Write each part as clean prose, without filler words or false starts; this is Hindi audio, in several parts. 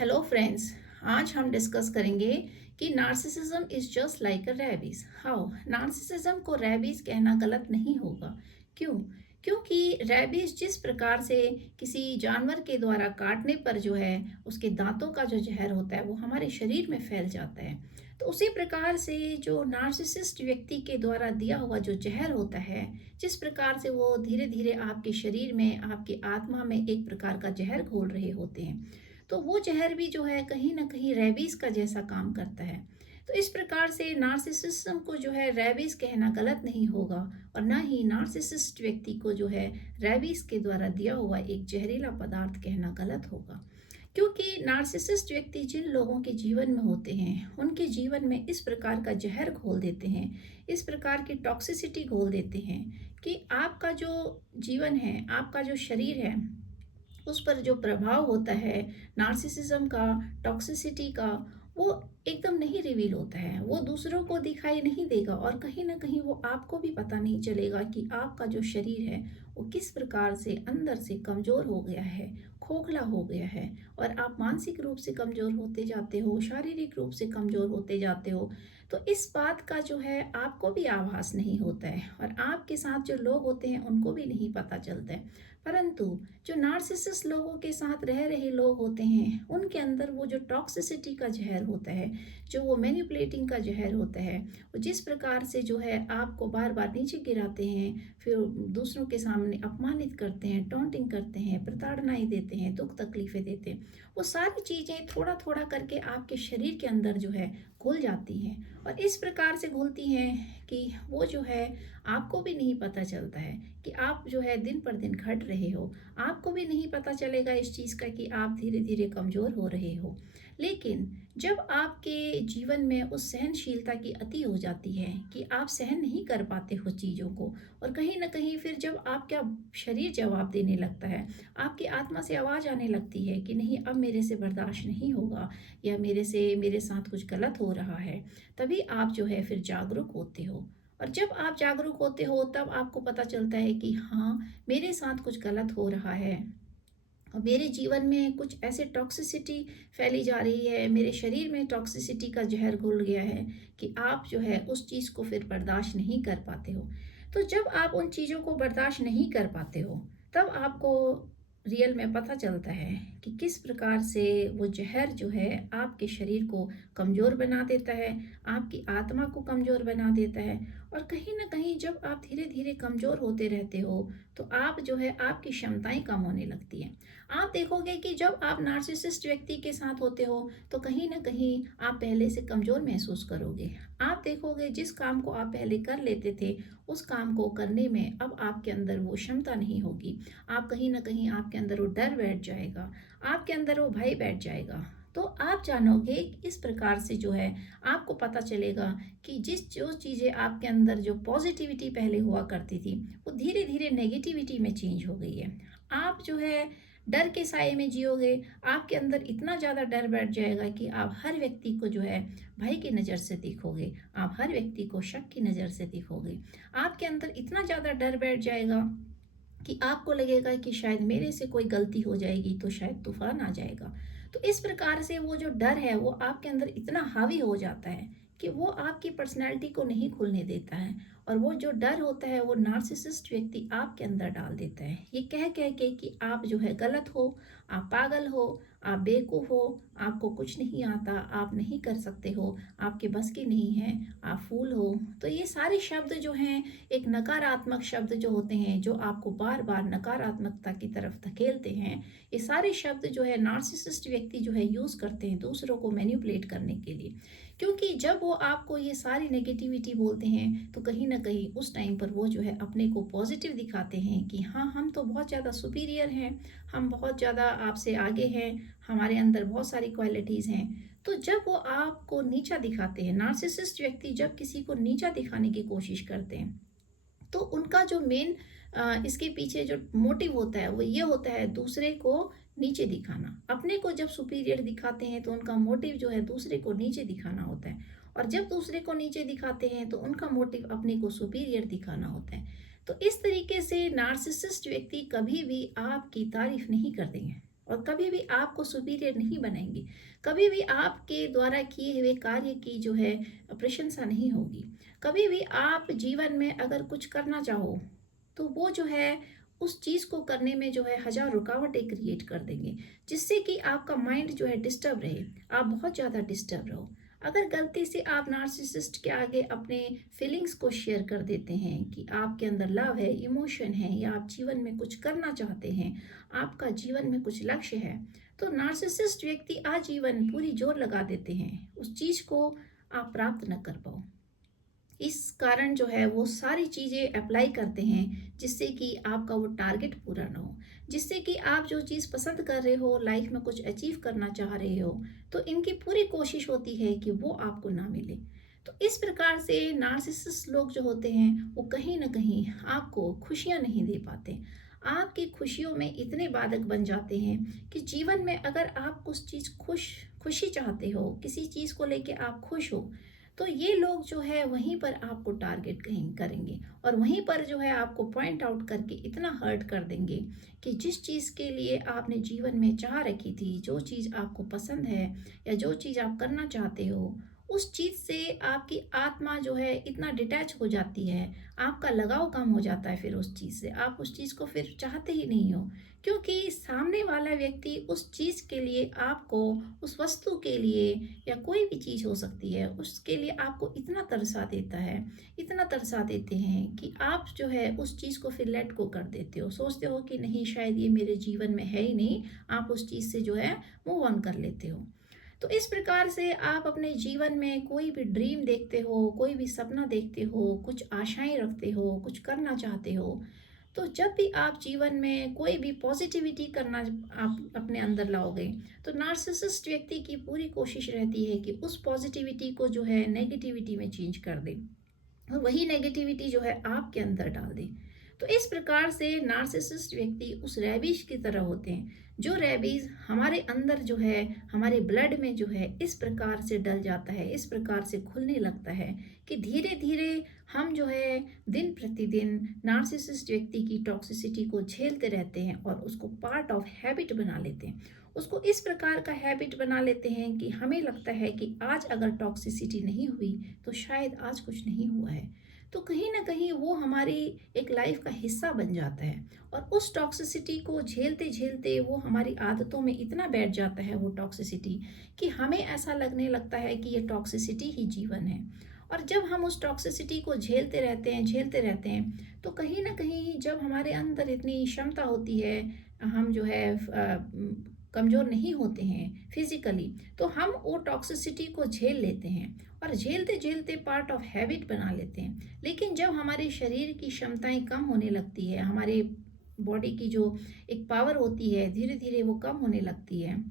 Hello friends. आज हम डिस्कस करेंगे कि narcissism is just like a rabies. How narcissism को रैबीज कहना गलत नहीं होगा। क्यों? क्योंकि रैबीज जिस प्रकार से किसी जानवर के द्वारा काटने पर जो है उसके दांतों का जो जहर होता है वो हमारे शरीर में फैल जाता है, तो उसी प्रकार से जो नार्सिसिस्ट व्यक्ति के द्वारा दिया हुआ जो जहर होता है, जिस प्रकार से वो धीरे धीरे आपके शरीर में, आपकी आत्मा में एक प्रकार का जहर घोल रहे होते हैं, तो वो जहर भी जो है कहीं ना कहीं रेबीज का जैसा काम करता है। तो इस प्रकार से नार्सिसिज्म को जो है रेबीज कहना गलत नहीं होगा, और ना ही नार्सिसिस्ट व्यक्ति को जो है रेबीज के द्वारा दिया हुआ एक जहरीला पदार्थ कहना गलत होगा। क्योंकि नार्सिसिस्ट व्यक्ति जिन लोगों के जीवन में होते हैं उनके जीवन में इस प्रकार का जहर घोल देते हैं, इस प्रकार की टॉक्सिसिटी घोल देते हैं कि आपका जो जीवन है, आपका जो शरीर है, उस पर जो प्रभाव होता है नार्सिसिज्म का, टॉक्सिसिटी का, वो एकदम नहीं रिवील होता है, वो दूसरों को दिखाई नहीं देगा, और कहीं ना कहीं वो आपको भी पता नहीं चलेगा कि आपका जो शरीर है वो किस प्रकार से अंदर से कमज़ोर हो गया है, खोखला हो गया है, और आप मानसिक रूप से कमज़ोर होते जाते हो, शारीरिक रूप से कमज़ोर होते जाते हो। तो इस बात का जो है आपको भी आभास नहीं होता है, और आपके साथ जो लोग होते हैं उनको भी नहीं पता चलता है। परंतु जो नार्सिसिस्ट लोगों के साथ रह रहे लोग होते हैं उनके अंदर वो जो टॉक्सिसिटी का जहर होता है, जो वो मैनिपुलेटिंग का जहर होता है, वो जिस प्रकार से जो है आपको बार बार नीचे गिराते हैं, फिर दूसरों के सामने अपमानित करते हैं, टॉन्टिंग करते हैं, प्रताड़नाएं देते हैं, दुख तकलीफें देते हैं, वो सारी चीज़ें थोड़ा थोड़ा करके आपके शरीर के अंदर जो है घुल जाती हैं, और इस प्रकार से घुलती हैं कि वो जो है आपको भी नहीं पता चलता है कि आप जो है दिन पर दिन घट रहे हो। आपको भी नहीं पता चलेगा इस चीज़ का कि आप धीरे धीरे कमज़ोर हो रहे हो। लेकिन जब आपके जीवन में उस सहनशीलता की अति हो जाती है कि आप सहन नहीं कर पाते हो चीज़ों को, और कहीं ना कहीं फिर जब आपका शरीर जवाब देने लगता है, आपकी आत्मा से आवाज़ आने लगती है कि नहीं, अब मेरे से बर्दाश्त नहीं होगा, या मेरे साथ कुछ गलत हो रहा है, तभी आप जो है फिर जागरूक होते हो। और जब आप जागरूक होते हो तब आपको पता चलता है कि हाँ, मेरे साथ कुछ गलत हो रहा है, और मेरे जीवन में कुछ ऐसे टॉक्सिसिटी फैली जा रही है, मेरे शरीर में टॉक्सिसिटी का जहर घुल गया है कि आप जो है उस चीज़ को फिर बर्दाश्त नहीं कर पाते हो। तो जब आप उन चीज़ों को बर्दाश्त नहीं कर पाते हो तब आपको रियल में पता चलता है कि किस प्रकार से वो जहर जो है आपके शरीर को कमज़ोर बना देता है, आपकी आत्मा को कमज़ोर बना देता है। और कहीं ना कहीं जब आप धीरे धीरे कमज़ोर होते रहते हो तो आप जो है आपकी क्षमताएं कम होने लगती हैं। आप देखोगे कि जब आप नार्सिसिस्ट व्यक्ति के साथ होते हो तो कहीं ना कहीं आप पहले से कमज़ोर महसूस करोगे। आप देखोगे जिस काम को आप पहले कर लेते थे उस काम को करने में अब आपके अंदर वो क्षमता नहीं होगी। आप कहीं ना कहीं आपके अंदर वो डर बैठ जाएगा, आपके अंदर वो भय बैठ जाएगा। तो आप जानोगे इस प्रकार से जो है आपको पता चलेगा कि जो चीज़ें आपके अंदर जो पॉजिटिविटी पहले हुआ करती थी वो धीरे धीरे नेगेटिविटी में चेंज हो गई है। आप जो है डर के साए में जियोगे, आपके अंदर इतना ज़्यादा डर बैठ जाएगा कि आप हर व्यक्ति को जो है भय की नज़र से देखोगे, आप हर व्यक्ति को शक की नज़र से देखोगे। आपके अंदर इतना ज़्यादा डर बैठ जाएगा कि आपको लगेगा कि शायद मेरे से कोई गलती हो जाएगी तो शायद तूफान आ जाएगा। तो इस प्रकार से वो जो डर है वो आपके अंदर इतना हावी हो जाता है कि वो आपकी पर्सनैलिटी को नहीं खुलने देता है, और वो जो डर होता है वो नार्सिसिस्ट व्यक्ति आपके अंदर डाल देता है, ये कह कह के कि आप जो है गलत हो, आप पागल हो, आप बेवकूफ़ हो, आपको कुछ नहीं आता, आप नहीं कर सकते हो, आपके बस की नहीं है, आप फूल हो। तो ये सारे शब्द जो हैं एक नकारात्मक शब्द जो होते हैं, जो आपको बार बार नकारात्मकता की तरफ धकेलते हैं, ये सारे शब्द जो है नार्सिसिस्ट व्यक्ति जो है यूज़ करते हैं दूसरों को मैनिपुलेट करने के लिए। क्योंकि जब वो आपको ये सारी नेगेटिविटी बोलते हैं तो कहीं ना कहीं उस टाइम पर वो जो है अपने को पॉजिटिव दिखाते हैं कि हाँ, हम तो बहुत ज़्यादा सुपीरियर हैं, हम बहुत ज़्यादा आपसे आगे हैं, हमारे अंदर बहुत सारी क्वालिटीज़ हैं। तो जब वो आपको नीचा दिखाते हैं, नार्सिसिस्ट व्यक्ति जब किसी को नीचा दिखाने की कोशिश करते हैं, तो उनका जो मेन इसके पीछे जो मोटिव होता है वो ये होता है दूसरे को नीचे दिखाना। अपने को जब सुपीरियर दिखाते हैं तो उनका मोटिव जो है दूसरे को नीचे दिखाना होता है, और जब दूसरे को नीचे दिखाते हैं तो उनका मोटिव अपने को सुपीरियर दिखाना होता है। तो इस तरीके से नार्सिसिस्ट व्यक्ति कभी भी आपकी तारीफ नहीं कर देंगे, और कभी भी आपको सुपीरियर नहीं बनाएंगे। कभी भी आपके द्वारा किए हुए कार्य की जो है प्रशंसा नहीं होगी। कभी भी आप जीवन में अगर कुछ करना चाहो तो वो जो है उस चीज़ को करने में जो है हजार रुकावटें क्रिएट कर देंगे, जिससे कि आपका माइंड जो है डिस्टर्ब रहे, आप बहुत ज़्यादा डिस्टर्ब रहो। अगर गलती से आप नार्सिसिस्ट के आगे अपने फीलिंग्स को शेयर कर देते हैं कि आपके अंदर लव है, इमोशन है, या आप जीवन में कुछ करना चाहते हैं, आपका जीवन में कुछ लक्ष्य है, तो नार्सिसिस्ट व्यक्ति आजीवन पूरी जोर लगा देते हैं उस चीज़ को आप प्राप्त न कर पाओ। इस कारण जो है वो सारी चीज़ें अप्लाई करते हैं जिससे कि आपका वो टारगेट पूरा ना हो, जिससे कि आप जो चीज़ पसंद कर रहे हो, लाइफ में कुछ अचीव करना चाह रहे हो, तो इनकी पूरी कोशिश होती है कि वो आपको ना मिले। तो इस प्रकार से नार्सिसिस्ट लोग जो होते हैं वो कहीं ना कहीं आपको खुशियाँ नहीं दे पाते, आपकी खुशियों में इतने बाधक बन जाते हैं कि जीवन में अगर आप कुछ चीज़ खुशी चाहते हो, किसी चीज़ को लेके आप खुश हो, तो ये लोग जो है वहीं पर आपको टारगेट कहीं करेंगे और वहीं पर जो है आपको पॉइंट आउट करके इतना हर्ट कर देंगे कि जिस चीज़ के लिए आपने जीवन में चाह रखी थी, जो चीज़ आपको पसंद है या जो चीज़ आप करना चाहते हो, उस चीज़ से आपकी आत्मा जो है इतना डिटैच हो जाती है, आपका लगाव कम हो जाता है, फिर उस चीज़ से आप उस चीज़ को फिर चाहते ही नहीं हो, क्योंकि सामने वाला व्यक्ति उस चीज़ के लिए आपको, उस वस्तु के लिए या कोई भी चीज़ हो सकती है, उसके लिए आपको इतना तरसा देता है, इतना तरसा देते हैं कि आप जो है उस चीज़ को फिर लेट को कर देते हो, सोचते हो कि नहीं शायद ये मेरे जीवन में है ही नहीं, आप उस चीज़ से जो है मूव ऑन कर लेते हो। तो इस प्रकार से आप अपने जीवन में कोई भी ड्रीम देखते हो, कोई भी सपना देखते हो, कुछ आशाएं रखते हो, कुछ करना चाहते हो, तो जब भी आप जीवन में कोई भी पॉजिटिविटी करना आप अपने अंदर लाओगे, तो नार्सिसिस्ट व्यक्ति की पूरी कोशिश रहती है कि उस पॉजिटिविटी को जो है नेगेटिविटी में चेंज कर दे और वही नेगेटिविटी जो है आपके अंदर डाल दे। तो इस प्रकार से नार्सिसिस्ट व्यक्ति उस रैबिश की तरह होते हैं, जो रैबिस हमारे अंदर जो है, हमारे ब्लड में जो है इस प्रकार से डल जाता है, इस प्रकार से खुलने लगता है कि धीरे धीरे हम जो है दिन प्रतिदिन नार्सिसिस्ट व्यक्ति की टॉक्सिसिटी को झेलते रहते हैं और उसको पार्ट ऑफ हैबिट बना लेते हैं। उसको इस प्रकार का हैबिट बना लेते हैं कि हमें लगता है कि आज अगर टॉक्सिसिटी नहीं हुई तो शायद आज कुछ नहीं हुआ है। तो कहीं ना कहीं वो हमारी एक लाइफ का हिस्सा बन जाता है और उस टॉक्सिसिटी को झेलते झेलते वो हमारी आदतों में इतना बैठ जाता है वो टॉक्सिसिटी, कि हमें ऐसा लगने लगता है कि ये टॉक्सिसिटी ही जीवन है। और जब हम उस टॉक्सिसिटी को झेलते रहते हैं, तो कहीं ना कहीं जब हमारे अंदर इतनी क्षमता होती है, हम जो है कमज़ोर नहीं होते हैं फिजिकली, तो हम वो टॉक्सिसिटी को झेल लेते हैं और झेलते झेलते पार्ट ऑफ हैबिट बना लेते हैं। लेकिन जब हमारे शरीर की क्षमताएं कम होने लगती है, हमारे बॉडी की जो एक पावर होती है धीरे धीरे वो कम होने लगती है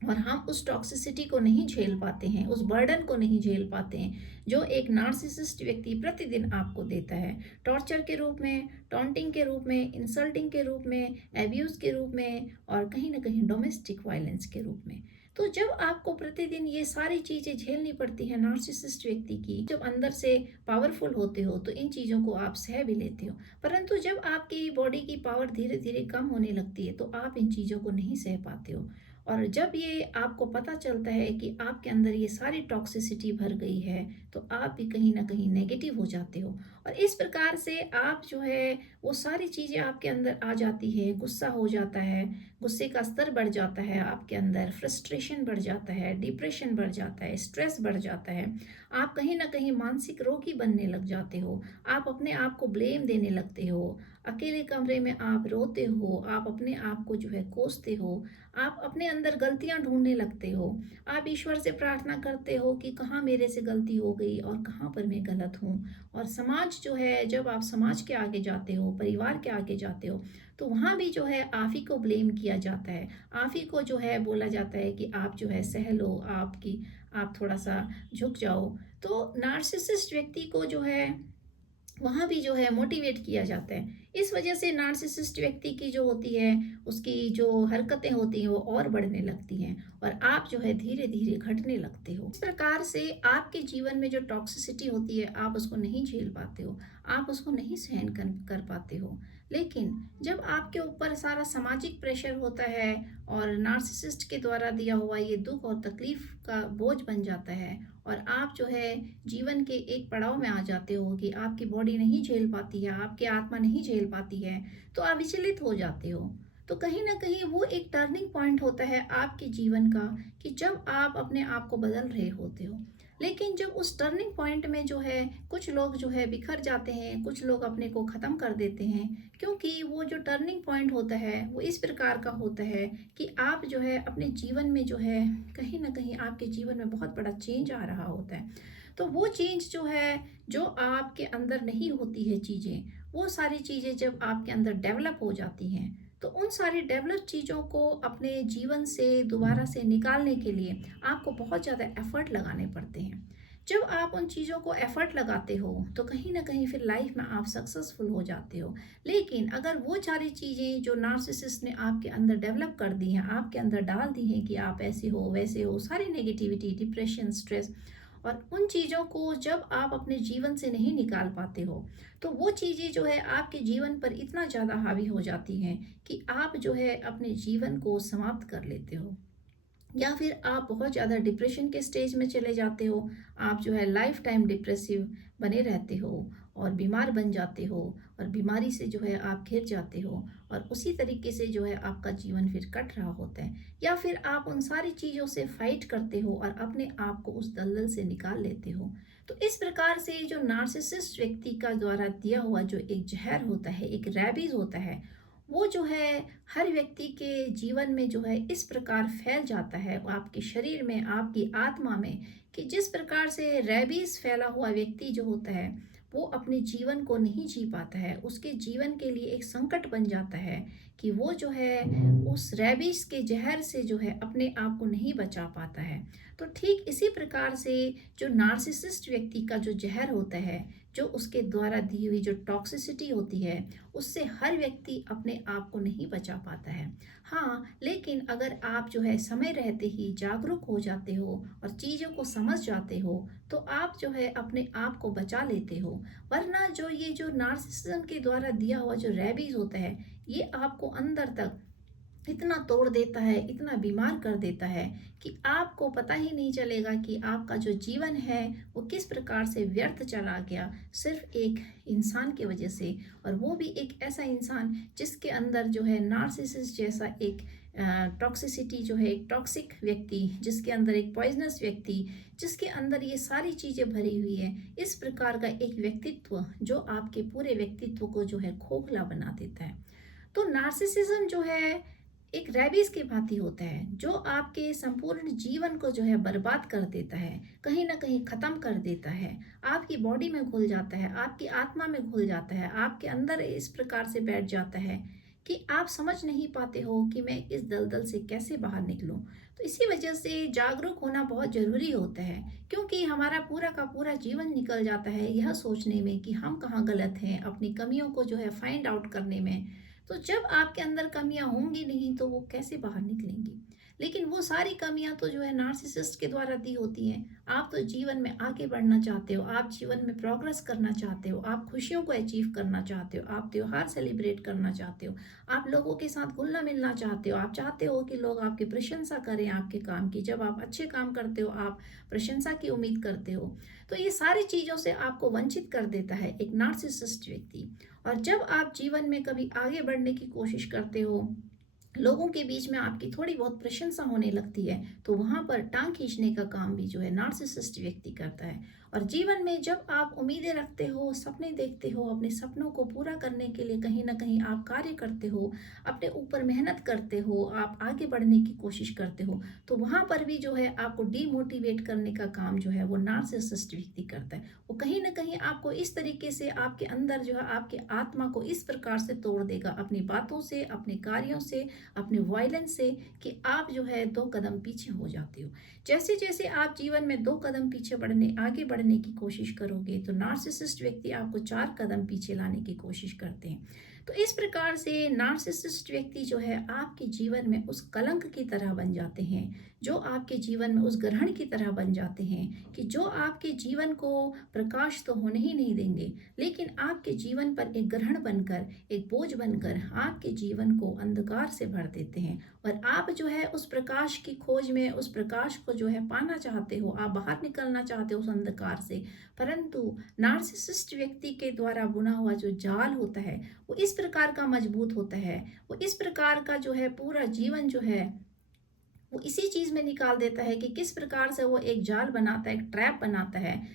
और हम उस टॉक्सिसिटी को नहीं झेल पाते हैं, उस बर्डन को नहीं झेल पाते हैं जो एक नार्सिसिस्ट व्यक्ति प्रतिदिन आपको देता है, टॉर्चर के रूप में, टॉन्टिंग के रूप में, इंसल्टिंग के रूप में, एब्यूज़ के रूप में और कहीं ना कहीं डोमेस्टिक वायलेंस के रूप में। तो जब आपको प्रतिदिन ये सारी चीज़ें झेलनी पड़ती है नार्सिसिस्ट व्यक्ति की, जब अंदर से पावरफुल होते हो तो इन चीज़ों को आप सह भी लेते हो, परंतु जब आपकी बॉडी की पावर धीरे धीरे कम होने लगती है तो आप इन चीज़ों को नहीं सह पाते हो। और जब ये आपको पता चलता है कि आपके अंदर ये सारी टॉक्सिसिटी भर गई है, तो आप भी कहीं ना कहीं नेगेटिव हो जाते हो और इस प्रकार से आप जो है वो सारी चीज़ें आपके अंदर आ जाती है, गुस्सा हो जाता है, गुस्से का स्तर बढ़ जाता है आपके अंदर, फ्रस्ट्रेशन बढ़ जाता है, डिप्रेशन बढ़ जाता है, स्ट्रेस बढ़ जाता है, आप कहीं ना कहीं मानसिक रोगी बनने लग जाते हो, आप अपने आप को ब्लेम देने लगते हो, अकेले कमरे में आप रोते हो, आप अपने आप को जो है कोसते हो, आप अपने अंदर गलतियां ढूंढने लगते हो, आप ईश्वर से प्रार्थना करते हो कि कहाँ मेरे से गलती हो गई और कहाँ पर मैं गलत हूँ। और समाज जो है, जब आप समाज के आगे जाते हो, परिवार के आगे जाते हो, तो वहाँ भी जो है आप ही को ब्लेम किया जाता है, आप ही को जो है बोला जाता है कि आप जो है सह लो, आप थोड़ा सा झुक जाओ। तो नार्सिसिस्ट व्यक्ति को जो है वहाँ भी जो है मोटिवेट किया जाता है इस वजह से नार्सिसिस्ट व्यक्ति की जो होती है, उसकी जो हरकतें होती हैं वो और बढ़ने लगती हैं और आप जो है धीरे-धीरे घटने लगते हो। इस प्रकार से आपके जीवन में जो टॉक्सिसिटी होती है, आप उसको नहीं झेल पाते हो, आप उसको नहीं सहन कर पाते हो। लेकिन जब आपके ऊपर सारा सामाजिक प्रेशर होता है और नार्सिसिस्ट के द्वारा दिया हुआ ये दुःख और तकलीफ का बोझ बन जाता है और आप जो है जीवन के एक पड़ाव में आ जाते हो कि आपकी बॉडी नहीं झेल पाती है, आपकी आत्मा नहीं झेल पाती है, तो आप विचलित हो जाते हो। तो कहीं न कहीं वो एक टर्निंग पॉइंट होता है आपके जीवन का कि जब आप अपने आप को बदल रहे होते हो। लेकिन जब उस टर्निंग पॉइंट में जो है कुछ लोग जो है बिखर जाते हैं, कुछ लोग अपने को ख़त्म कर देते हैं, क्योंकि वो जो टर्निंग पॉइंट होता है वो इस प्रकार का होता है कि आप जो है अपने जीवन में जो है कहीं न कहीं आपके जीवन में बहुत बड़ा चेंज आ रहा होता है। तो वो चेंज जो है, जो आपके अंदर नहीं होती है चीज़ें, वो सारी चीज़ें जब आपके अंदर डेवलप हो जाती हैं, तो उन सारी डेवलप चीज़ों को अपने जीवन से दोबारा से निकालने के लिए आपको बहुत ज़्यादा एफ़र्ट लगाने पड़ते हैं। जब आप उन चीज़ों को एफ़र्ट लगाते हो, तो कहीं न कहीं फिर लाइफ़ में आप सक्सेसफुल हो जाते हो। लेकिन अगर वो सारी चीज़ें जो नार्सिसिस्ट ने आपके अंदर डेवलप कर दी हैं, आपके अंदर डाल दी हैं कि आप ऐसे हो, वैसे हो, सारी नेगेटिविटी, डिप्रेशन, स्ट्रेस और उन चीज़ों को जब आप अपने जीवन से नहीं निकाल पाते हो, तो वो चीज़ें जो है आपके जीवन पर इतना ज़्यादा हावी हो जाती हैं कि आप जो है अपने जीवन को समाप्त कर लेते हो। या फिर आप बहुत ज़्यादा डिप्रेशन के स्टेज में चले जाते हो, आप जो है लाइफ टाइम डिप्रेसिव बने रहते हो और बीमार बन जाते हो और बीमारी से जो है आप घिर जाते हो और उसी तरीके से जो है आपका जीवन फिर कट रहा होता है। या फिर आप उन सारी चीज़ों से फाइट करते हो और अपने आप को उस दलदल से निकाल लेते हो। तो इस प्रकार से जो नार्सिसिस्ट व्यक्ति का द्वारा दिया हुआ जो एक जहर होता है, एक रैबीज़ होता है, वो जो है हर व्यक्ति के जीवन में जो है इस प्रकार फैल जाता है वो आपके शरीर में, आपकी आत्मा में, कि जिस प्रकार से रैबीज फैला हुआ व्यक्ति जो होता है वो अपने जीवन को नहीं जी पाता है, उसके जीवन के लिए एक संकट बन जाता है कि वो जो है उस रैबीज के जहर से जो है अपने आप को नहीं बचा पाता है। तो ठीक इसी प्रकार से जो नार्सिसिस्ट व्यक्ति का जो जहर होता है, जो उसके द्वारा दी हुई जो टॉक्सिसिटी होती है, उससे हर व्यक्ति अपने आप को नहीं बचा पाता है। हाँ, लेकिन अगर आप जो है समय रहते ही जागरूक हो जाते हो और चीज़ों को समझ जाते हो, तो आप जो है अपने आप को बचा लेते हो। वरना जो ये जो नार्सिसिज्म के द्वारा दिया हुआ जो रैबीज़ होता है, ये आपको अंदर तक इतना तोड़ देता है, इतना बीमार कर देता है कि आपको पता ही नहीं चलेगा कि आपका जो जीवन है वो किस प्रकार से व्यर्थ चला गया, सिर्फ एक इंसान की वजह से। और वो भी एक ऐसा इंसान जिसके अंदर जो है नार्सिसिस्ट जैसा एक टॉक्सिसिटी जो है, एक टॉक्सिक व्यक्ति, जिसके अंदर एक पॉइजनस व्यक्ति, जिसके अंदर ये सारी चीज़ें भरी हुई है, इस प्रकार का एक व्यक्तित्व जो आपके पूरे व्यक्तित्व को जो है खोखला बना देता है। तो नार्सिसिज्म जो है एक रैबिस की भांति होता है, जो आपके संपूर्ण जीवन को जो है बर्बाद कर देता है, कहीं न कहीं ख़त्म कर देता है, आपकी बॉडी में घुल जाता है, आपकी आत्मा में घुल जाता है, आपके अंदर इस प्रकार से बैठ जाता है कि आप समझ नहीं पाते हो कि मैं इस दलदल से कैसे बाहर निकलूँ। तो इसी वजह से जागरूक होना बहुत ज़रूरी होता है, क्योंकि हमारा पूरा का पूरा जीवन निकल जाता है यह सोचने में कि हम कहाँ गलत हैं, अपनी कमियों को जो है फाइंड आउट करने में। तो जब आपके अंदर कमियां होंगी नहीं तो वो कैसे बाहर निकलेंगी। लेकिन वो सारी कमियां तो जो है नार्सिसिस्ट के द्वारा दी होती हैं। आप तो जीवन में आगे बढ़ना चाहते हो, आप जीवन में प्रोग्रेस करना चाहते हो, आप खुशियों को अचीव करना चाहते हो, आप त्योहार सेलिब्रेट करना चाहते हो, आप लोगों के साथ घुलना मिलना चाहते हो, आप चाहते हो कि लोग आपकी प्रशंसा करें आपके काम की। जब आप अच्छे काम करते हो आप प्रशंसा की उम्मीद करते हो। तो ये सारी चीज़ों से आपको वंचित कर देता है एक नार्सिसिस्ट व्यक्ति। और जब आप जीवन में कभी आगे बढ़ने की कोशिश करते हो, लोगों के बीच में आपकी थोड़ी बहुत प्रशंसा होने लगती है, तो वहाँ पर टांग खींचने का काम भी जो है नार्सिसिस्ट व्यक्ति करता है। और जीवन में जब आप उम्मीदें रखते हो, सपने देखते हो, अपने सपनों को पूरा करने के लिए कहीं ना कहीं आप कार्य करते हो, अपने ऊपर मेहनत करते हो, आप आगे बढ़ने की कोशिश करते हो, तो वहाँ पर भी जो है आपको डीमोटिवेट करने का काम जो है वो नार्सिसिस्ट व्यक्ति करता है। वो कहीं ना कहीं आपको इस तरीके से आपके अंदर जो है आपकी आत्मा को इस प्रकार से तोड़ देगा, अपनी बातों से, अपने कार्यों से, अपने वायलेंस से, कि आप जो है दो कदम पीछे हो जाते हो। जैसे जैसे आप जीवन में दो कदम पीछे बढ़ने, आगे बढ़ने की कोशिश करोगे, तो नार्सिसिस्ट व्यक्ति आपको चार कदम पीछे लाने की कोशिश करते हैं। तो इस प्रकार से नार्सिसिस्ट व्यक्ति जो है आपके जीवन में उस कलंक की तरह बन जाते हैं, जो आपके जीवन में उस ग्रहण की तरह बन जाते हैं कि जो आपके जीवन को प्रकाश तो होने ही नहीं देंगे, लेकिन आपके जीवन पर एक ग्रहण बनकर, एक बोझ बनकर आपके जीवन को अंधकार से भर देते हैं। और आप जो है उस प्रकाश की खोज में, उस प्रकाश को जो है पाना चाहते हो, आप बाहर निकलना चाहते हो उस अंधकार से, परंतु नार्सिसिस्ट व्यक्ति के द्वारा बुना हुआ जो जाल होता है वो इस प्रकार का मजबूत होता है, वो इस प्रकार का जो है पूरा जीवन जो है वो इसी चीज में निकाल देता है कि किस प्रकार से वो एक जाल बनाता है, एक ट्रैप बनाता है,